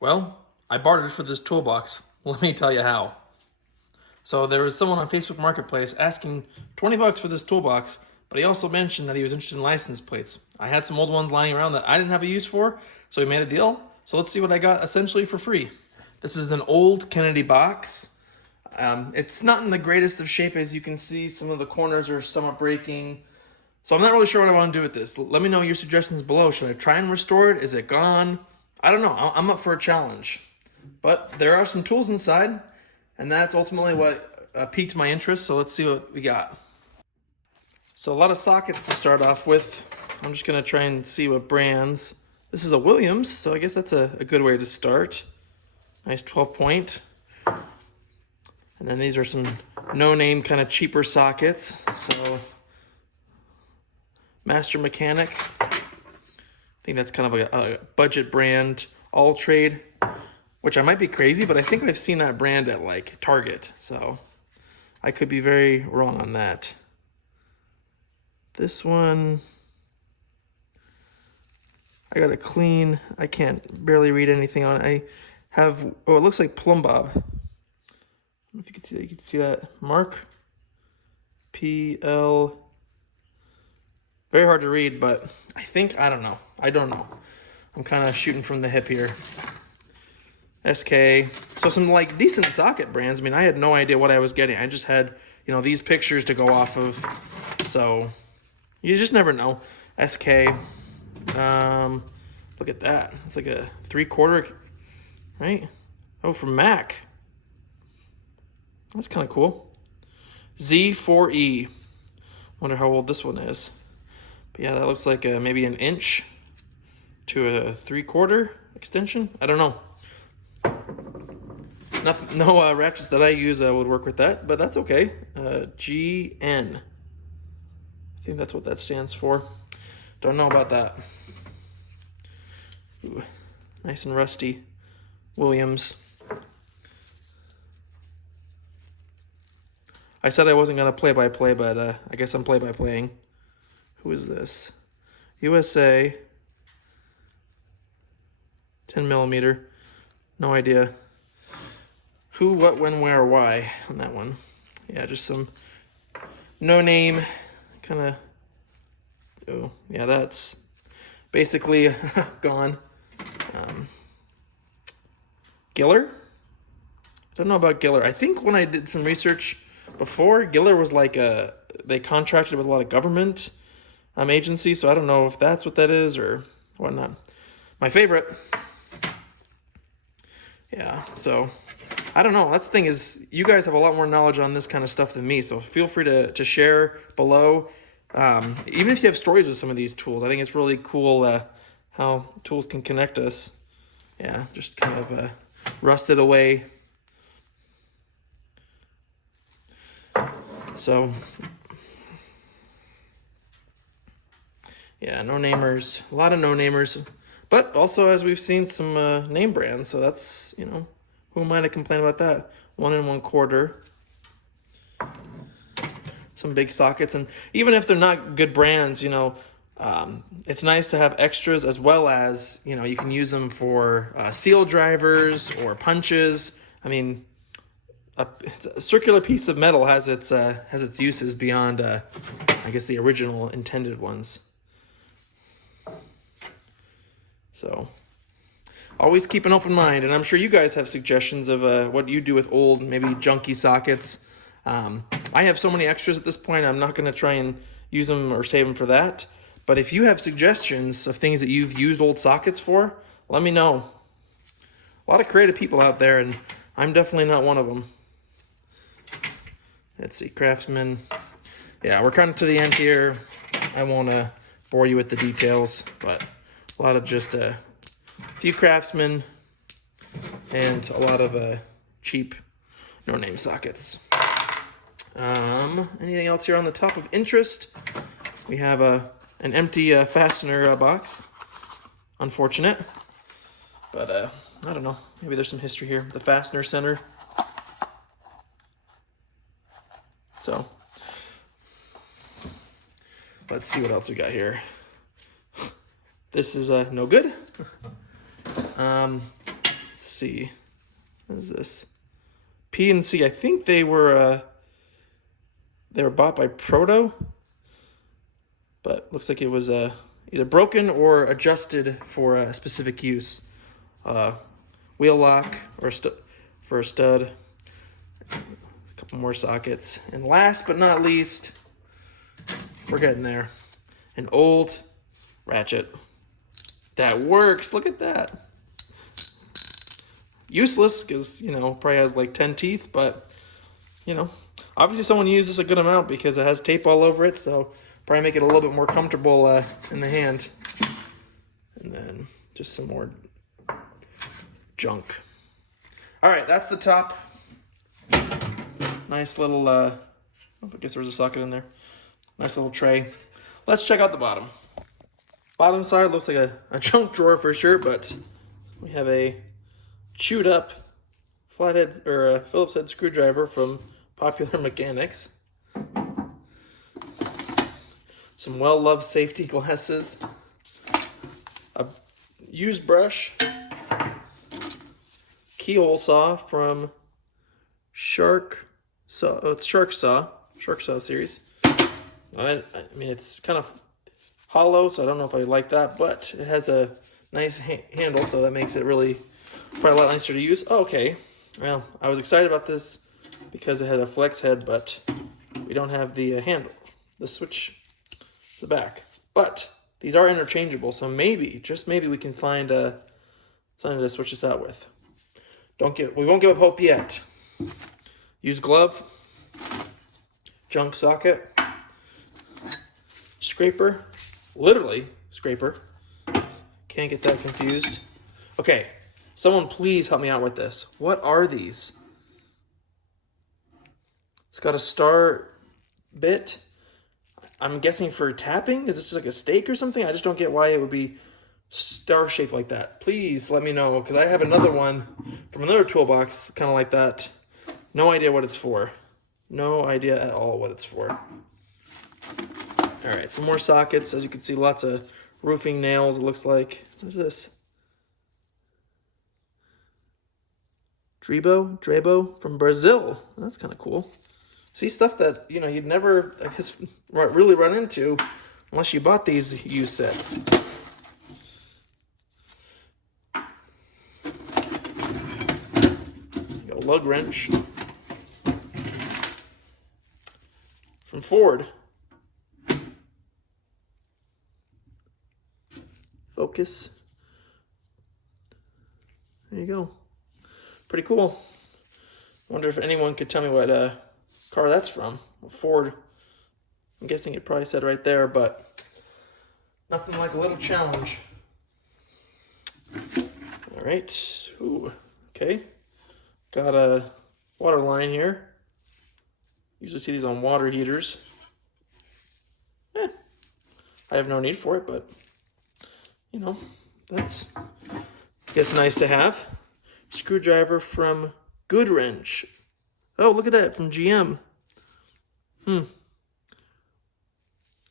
Well, I bartered for this toolbox. Let me tell you how. So there was someone on Facebook Marketplace asking 20 bucks for this toolbox, but he also mentioned that he was interested in license plates. I had some old ones lying around that I didn't have a use for, so we made a deal. So let's see what I got essentially for free. This is an old Kennedy box. It's not in the greatest of shape, as you can see. Some of the corners are somewhat breaking. So I'm not really sure what I want to do with this. Let me know your suggestions below. Should I try and restore it? Is it gone? I don't know. I'm up for a challenge. But there are some tools inside, and that's ultimately what piqued my interest. So let's see what we got. So a lot of sockets to start off with. I'm just going to try and see what brands. This is a Williams, so I guess that's a good way to start. Nice 12 point. And then these are some no-name kind of cheaper sockets. So Master Mechanic. I think that's kind of a budget brand. All Trade, which I might be crazy, but I think I've seen that brand at like Target. So I could be very wrong on that. This one, I got a clean. I can't barely read anything on it. I have, oh, it looks like Plumb Bob. I don't know if you can see that. You can see that. Mark PL. Very hard to read, but I think, I don't know. I don't know. I'm kind of shooting from the hip here. SK. So some like decent socket brands. I mean, I had no idea what I was getting. I just had, these pictures to go off of. So you just never know. SK. Look at that. It's like a 3/4, right? Oh, from Mac. That's kind of cool. Z4E. Wonder how old this one is. But yeah, that looks like maybe an inch to a 3/4 extension. I don't know. No ratchets that I use would work with that, but that's okay. GN. I think that's what that stands for. Don't know about that. Ooh, nice and rusty. Williams. I said I wasn't going to play-by-play, but I guess I'm play-by-playing. Who is this? USA. 10 millimeter. No idea. Who, what, when, where, why on that one. Yeah, just some no name kind of. Oh, yeah, that's basically gone. Giller? I don't know about Giller. I think when I did some research before, Giller was like they contracted with a lot of government agencies, so I don't know if that's what that is or whatnot. My favorite. Yeah, so I don't know. That's the thing is, you guys have a lot more knowledge on this kind of stuff than me, so feel free to share below. Even if you have stories with some of these tools, I think it's really cool how tools can connect us. Yeah, just kind of rusted away. So, yeah, no-namers. A lot of no-namers. But also, as we've seen, some name brands. So that's, who am I to complain about that? 1 1/4. Some big sockets. And even if they're not good brands, it's nice to have extras, as well as, you can use them for seal drivers or punches. I mean, a circular piece of metal has its uses beyond, I guess, the original intended ones. So always keep an open mind, and I'm sure you guys have suggestions of what you do with old, maybe junky sockets. I have so many extras at this point, I'm not going to try and use them or save them for that. But if you have suggestions of things that you've used old sockets for, let me know. A lot of creative people out there, and I'm definitely not one of them. Let's see, Craftsman. Yeah, we're kind of to the end here. I won't bore you with the details, but a lot of just a few Craftsman and a lot of cheap no-name sockets. Anything else here on the top of interest? We have an empty fastener box. Unfortunate. But I don't know. Maybe there's some history here. The fastener center. So let's see what else we got here. This is no good. see. What is this? P&C. I think they were bought by Proto, but looks like it was either broken or adjusted for a specific use. Wheel lock for a stud. A couple more sockets. And last but not least, we're getting there. An old ratchet that works. Look at that. Useless because, you know, probably has like 10 teeth, but, you know, obviously someone used this a good amount because it has tape all over it, so probably make it a little bit more comfortable in the hand. And then just some more junk. All right, that's the top. Nice little, I guess there was a socket in there. Nice little tray. Let's check out the bottom. Bottom side looks like a junk drawer for sure, but we have a chewed up flathead or a Phillips head screwdriver from Popular Mechanics. Some well-loved safety glasses. A used brush. Keyhole saw from Shark Saw. Oh, it's Shark Saw series. I mean, it's kind of hollow, so I don't know if I like that, but it has a nice handle, so that makes it really probably a lot nicer to use. Oh, okay, well, I was excited about this because it had a flex head, but we don't have the handle, the switch to the back. But these are interchangeable, so maybe, just maybe, we can find something to switch this out with. We won't give up hope yet. Use glove, junk socket, scraper, literally scraper. Can't get that confused. Okay, someone please help me out with this. What are these? It's got a star bit. I'm guessing for tapping. Is this just like a stake or something? I just don't get why it would be star shaped like that. Please let me know, because I have another one from another toolbox kind of like that. No idea what it's for. No idea at all what it's for. All right, some more sockets. As you can see, lots of roofing nails, it looks like. What is this? Drebo from Brazil. That's kind of cool. See, stuff that, you know, you'd never, I guess, really run into unless you bought these used sets. Got a lug wrench from Ford. Focus. There you go. Pretty cool. Wonder if anyone could tell me what car that's from. Ford. I'm guessing it probably said right there, but nothing like a little challenge. All right. Ooh. Okay. Got a water line here. Usually see these on water heaters. I have no need for it, but you know, that's, I guess, nice to have. Screwdriver from Goodwrench. Oh, look at that, from GM.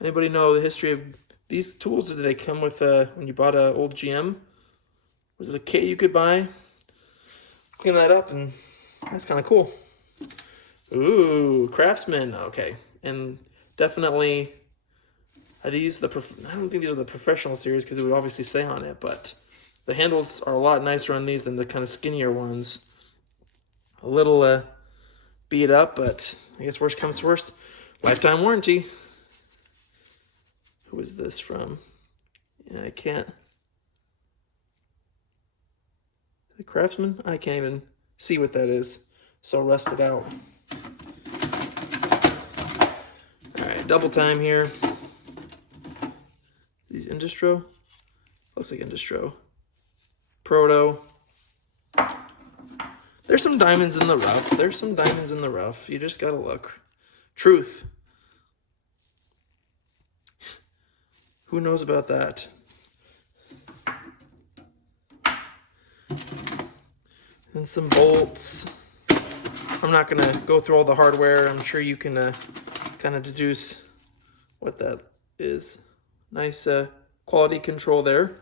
Anybody know the history of these tools? Did they come with when you bought an old GM? Was it a kit you could buy? Clean that up, and that's kind of cool. Ooh, Craftsman. Okay, and definitely are these I don't think these are the professional series because it would obviously say on it, but the handles are a lot nicer on these than the kind of skinnier ones. A little beat up, but I guess worst comes to worst. Lifetime warranty. Who is this from? Yeah, I can't. The Craftsman? I can't even see what that is. So rusted out. All right, double time here. These Industro? Looks like Industro. Proto. There's some diamonds in the rough. There's some diamonds in the rough. You just gotta look. Truth. Who knows about that? And some bolts. I'm not gonna go through all the hardware. I'm sure you can kind of deduce what that is. Nice quality control there.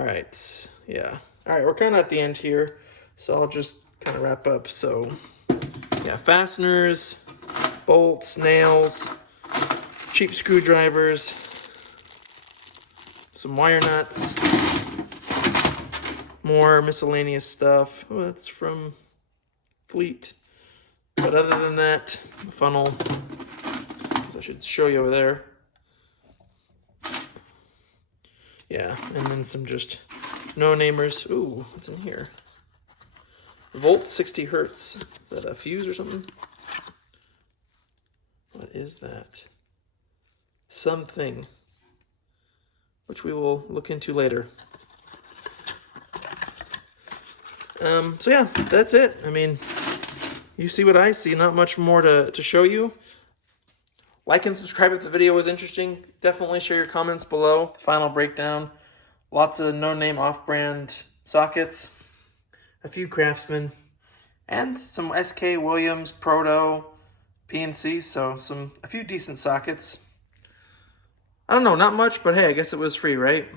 All right, yeah. All right, we're kind of at the end here, so I'll just kind of wrap up. So, yeah, fasteners, bolts, nails, cheap screwdrivers, some wire nuts, more miscellaneous stuff. Oh, that's from Fleet. But other than that, the funnel, I should show you over there. Yeah, and then some just no-namers. Ooh, what's in here? Volt 60 hertz. Is that a fuse or something? What is that? Something, which we will look into later. So yeah, that's it. I mean, you see what I see, not much more to show you. Like and subscribe if the video was interesting. Definitely share your comments below. Final breakdown. Lots of no-name off-brand sockets. A few Craftsman. And some SK Williams, Proto, PNC. So a few decent sockets. I don't know, not much, but hey, I guess it was free, right?